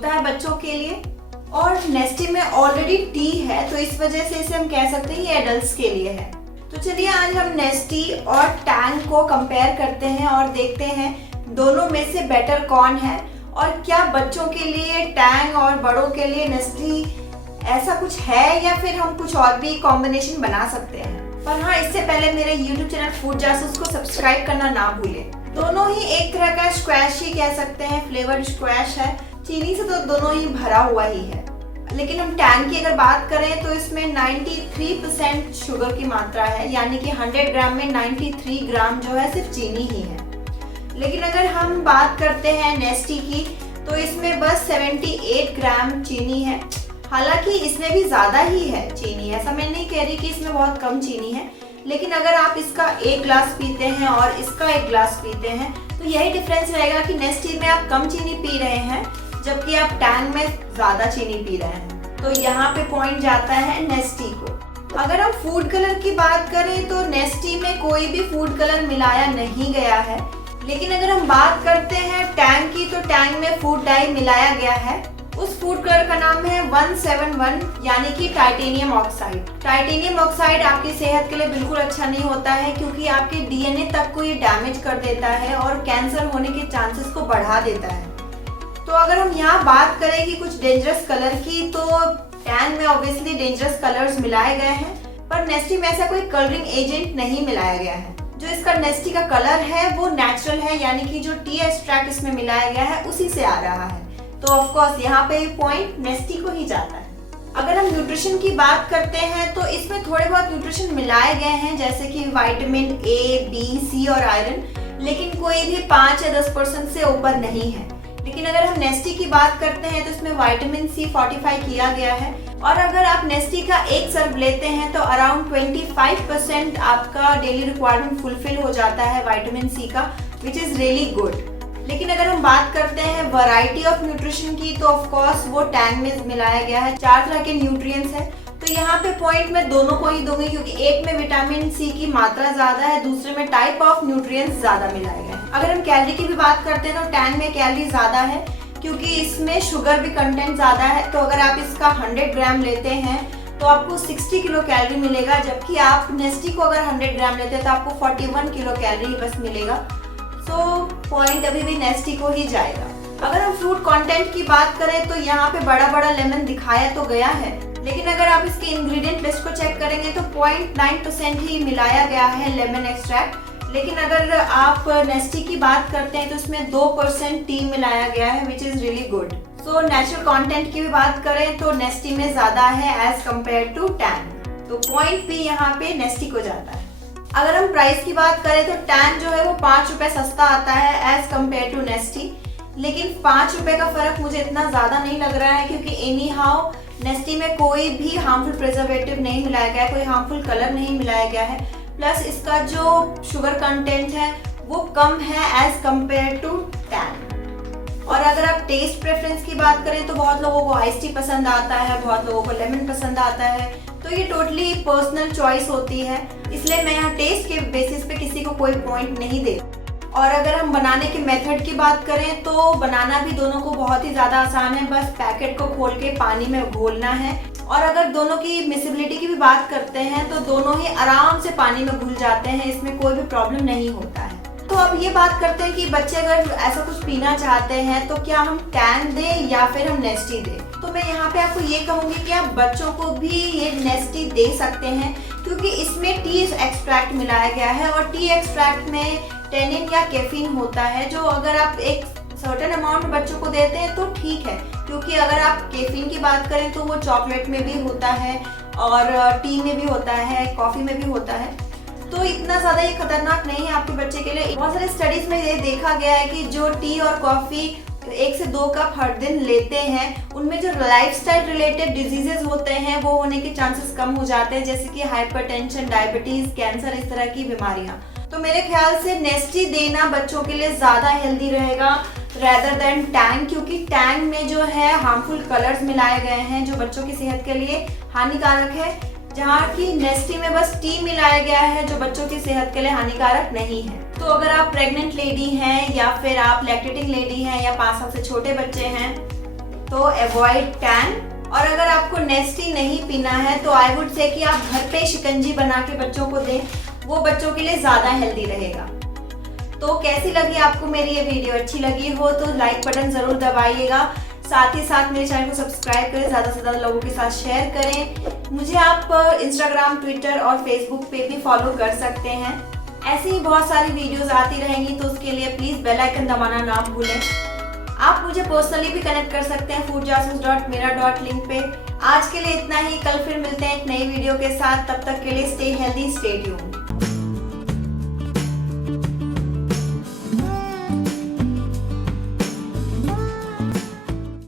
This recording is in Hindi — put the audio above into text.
होता है बच्चों के लिए, और नेस्टी में ऑलरेडी टी है तो इस वजह से इसे हम कह सकते हैं ये एडल्ट्स के लिए है। तो चलिए आज हम नेस्टी और टैंग को कंपेयर करते हैं और देखते हैं दोनों में से बेटर कौन है, और क्या बच्चों के लिए टैंग और बड़ों के लिए नेस्टी ऐसा कुछ है या फिर हम कुछ और भी कॉम्बिनेशन बना सकते हैं। पर हाँ, इससे पहले मेरे YouTube चैनल फूड जासूस को सब्सक्राइब करना ना भूलें। दोनों ही एक तरह का स्क्वैश ही कह सकते हैं, फ्लेवर्ड स्क्वैश है, चीनी से तो दोनों ही भरा हुआ ही है। लेकिन हम टैंग की अगर बात करें तो इसमें 93% शुगर की मात्रा है, यानी कि 100 ग्राम में 93 ग्राम जो है सिर्फ चीनी ही है। लेकिन अगर हम बात करते हैं नेस्टी की तो इसमें बस 78 ग्राम चीनी है। हालांकि इसमें भी ज़्यादा ही है चीनी, ऐसा मैं नहीं कह रही कि इसमें बहुत कम चीनी है, लेकिन अगर आप इसका एक ग्लास पीते हैं और इसका एक ग्लास पीते हैं तो यही डिफरेंस रहेगा कि नेस्टी में आप कम चीनी पी रहे हैं जबकि आप टैंग में ज़्यादा चीनी पी रहे हैं। तो यहाँ पे पॉइंट जाता है नेस्टी को। अगर हम फूड कलर की बात करें तो नेस्टी में कोई भी फूड कलर मिलाया नहीं गया है, लेकिन अगर हम बात करते हैं टैंग की तो टैंग में फूड डाई मिलाया गया है। उस फूड कलर का नाम है 171, यानी कि टाइटेनियम ऑक्साइड। टाइटेनियम ऑक्साइड आपकी सेहत के लिए बिल्कुल अच्छा नहीं होता है क्योंकि आपके डीएनए तक को ये डैमेज कर देता है और कैंसर होने के चांसेस को बढ़ा देता है। तो अगर हम यहाँ बात करें कि कुछ डेंजरस कलर की, तो टैंग में ऑब्वियसली डेंजरस कलर्स मिलाए गए हैं, पर नेस्टी में ऐसा कोई कलरिंग एजेंट नहीं मिलाया गया है। जो इसका नेस्टी का कलर है वो नेचुरल है, यानी कि जो टी एक्सट्रैक्ट इसमें मिलाया गया है उसी से आ रहा है। तो ऑफ कोर्स यहाँ पे पॉइंट नेस्टी को ही जाता है। अगर हम न्यूट्रिशन की बात करते हैं तो इसमें थोड़े बहुत न्यूट्रिशन मिलाए गए हैं, जैसे कि विटामिन ए, बी, सी और आयरन, लेकिन कोई भी 5 या 10% से ऊपर नहीं है। लेकिन अगर हम नेस्टी की बात करते हैं तो इसमें विटामिन सी 45 किया गया है, और अगर आप नेस्टी का एक सर्व लेते हैं तो अराउंड 25% आपका डेली रिक्वायरमेंट फुलफिल हो जाता है विटामिन सी का, विच इज़ रियली गुड। लेकिन अगर हम बात करते हैं वैरायटी ऑफ न्यूट्रिशन की तो ऑफ कोर्स वो टैंग में मिलाया गया है, 4 तरह के न्यूट्रिएंट्स है। तो यहाँ पे पॉइंट मैं दोनों को ही दूंगी क्योंकि एक में विटामिन सी की मात्रा ज्यादा है, दूसरे में टाइप ऑफ न्यूट्रिएंट्स ज्यादा मिलाए गए हैं। अगर हम कैलोरी की भी बात करते हैं तो टैंग में कैलोरी ज्यादा है क्योंकि इसमें शुगर भी कंटेंट ज्यादा है। तो अगर आप इसका 100 ग्राम लेते हैं तो आपको 60 किलो कैलोरी मिलेगा, जबकि आप नेस्टी को अगर 100 ग्राम लेते हैं तो आपको 41 किलो कैलोरी बस मिलेगा। तो पॉइंट अभी भी नेस्टी को ही जाएगा। अगर हम फ्रूट कंटेंट की बात करें तो यहाँ पे बड़ा बड़ा लेमन दिखाया तो गया है, लेकिन अगर आप इसके इंग्रेडिएंट लिस्ट को चेक करेंगे तो 0.9% ही मिलाया गया है लेमन एक्सट्रैक्ट। लेकिन अगर आप नेस्टी की बात करते हैं तो इसमें 2% टी मिलाया गया है, which is really good. So natural content की भी बात करें तो नेस्टी में ज्यादा है एज कम्पेयर टू टैंग। तो पॉइंट भी यहाँ पे नेस्टी को जाता है। अगर हम प्राइस की बात करें तो टैंग जो है वो 5 रुपए सस्ता आता है एज कम्पेयर टू नेस्टी, लेकिन 5 रुपए का फर्क मुझे इतना ज्यादा नहीं लग रहा है क्योंकि एनी हाउ नेस्टी में कोई भी हार्मफुल प्रिजर्वेटिव नहीं मिलाया गया है, कोई हार्मफुल कलर नहीं मिलाया गया है, प्लस इसका जो शुगर कंटेंट है वो कम है एज कम्पेयर टू टैंग। और अगर आप टेस्ट प्रेफरेंस की बात करें तो बहुत लोगों को आइस टी पसंद आता है, बहुत लोगों को लेमन पसंद आता है, तो ये टोटली पर्सनल चॉइस होती है, इसलिए मैं यहाँ टेस्ट के बेसिस पे किसी को कोई पॉइंट नहीं दे। और अगर हम बनाने के मेथड की बात करें तो बनाना भी दोनों को बहुत ही ज़्यादा आसान है, बस पैकेट को खोल के पानी में घोलना है। और अगर दोनों की मिसिबिलिटी की भी बात करते हैं तो दोनों ही आराम से पानी में घुल जाते हैं, इसमें कोई भी प्रॉब्लम नहीं होता है। तो अब ये बात करते हैं कि बच्चे अगर ऐसा कुछ पीना चाहते हैं तो क्या हम टैंग दें या फिर हम नेस्टी दें। तो मैं यहाँ पे आपको ये कहूँगी कि आप बच्चों को भी ये नेस्टी दे सकते हैं क्योंकि इसमें टी एक्सट्रैक्ट मिलाया गया है, और टी एक्सट्रैक्ट में टेनिन या कैफीन होता है, जो अगर आप एक सर्टेन अमाउंट बच्चों को देते हैं तो ठीक है, क्योंकि अगर आप कैफीन की बात करें तो वो चॉकलेट में भी होता है और टी में भी होता है, कॉफ़ी में भी होता है, तो इतना ज़्यादा ये खतरनाक नहीं है आपके बच्चे के लिए। बहुत सारे स्टडीज में ये देखा गया है कि जो टी और कॉफ़ी 1 से 2 कप हर दिन लेते हैं उनमें जो लाइफस्टाइल रिलेटेड डिजीजेस होते हैं वो होने के चांसेस कम हो जाते हैं, जैसे कि हाइपरटेंशन, डायबिटीज, कैंसर, इस तरह की बीमारियाँ। तो मेरे ख्याल से नेस्टी देना बच्चों के लिए ज़्यादा हेल्दी रहेगा रेदर देन टैंग, क्योंकि टैंग में जो है हार्मफुल कलर्स मिलाए गए हैं जो बच्चों की सेहत के लिए हानिकारक है, जहाँ की नेस्टी में बस टी मिलाया गया है जो बच्चों की सेहत के लिए हानिकारक नहीं है। तो अगर आप प्रेग्नेंट लेडी हैं या फिर आप लैक्टेटिंग लेडी हैं या 5 साल से छोटे बच्चे हैं तो अवॉइड टैन। और अगर आपको नेस्टी नहीं पीना है तो आई वुड से कि आप घर पे शिकंजी बना के बच्चों को दें, वो बच्चों के लिए ज़्यादा हेल्दी रहेगा। तो कैसी लगी आपको मेरी ये वीडियो? अच्छी लगी हो तो लाइक बटन ज़रूर दबाइएगा, साथ ही साथ मेरे चैनल को सब्सक्राइब करें, ज़्यादा से ज़्यादा लोगों के साथ शेयर करें। मुझे आप इंस्टाग्राम, ट्विटर और फेसबुक पे भी फॉलो कर सकते हैं। ऐसी ही बहुत सारी वीडियोस आती रहेंगी, तो उसके लिए प्लीज़ बेल आइकन दबाना ना भूलें। आप मुझे पर्सनली भी कनेक्ट कर सकते हैं foodjasus.mera.link पे। आज के लिए इतना ही, कल फिर मिलते हैं एक नई वीडियो के साथ। तब तक के लिए स्टे हेल्दी, स्टे ट्यून्ड।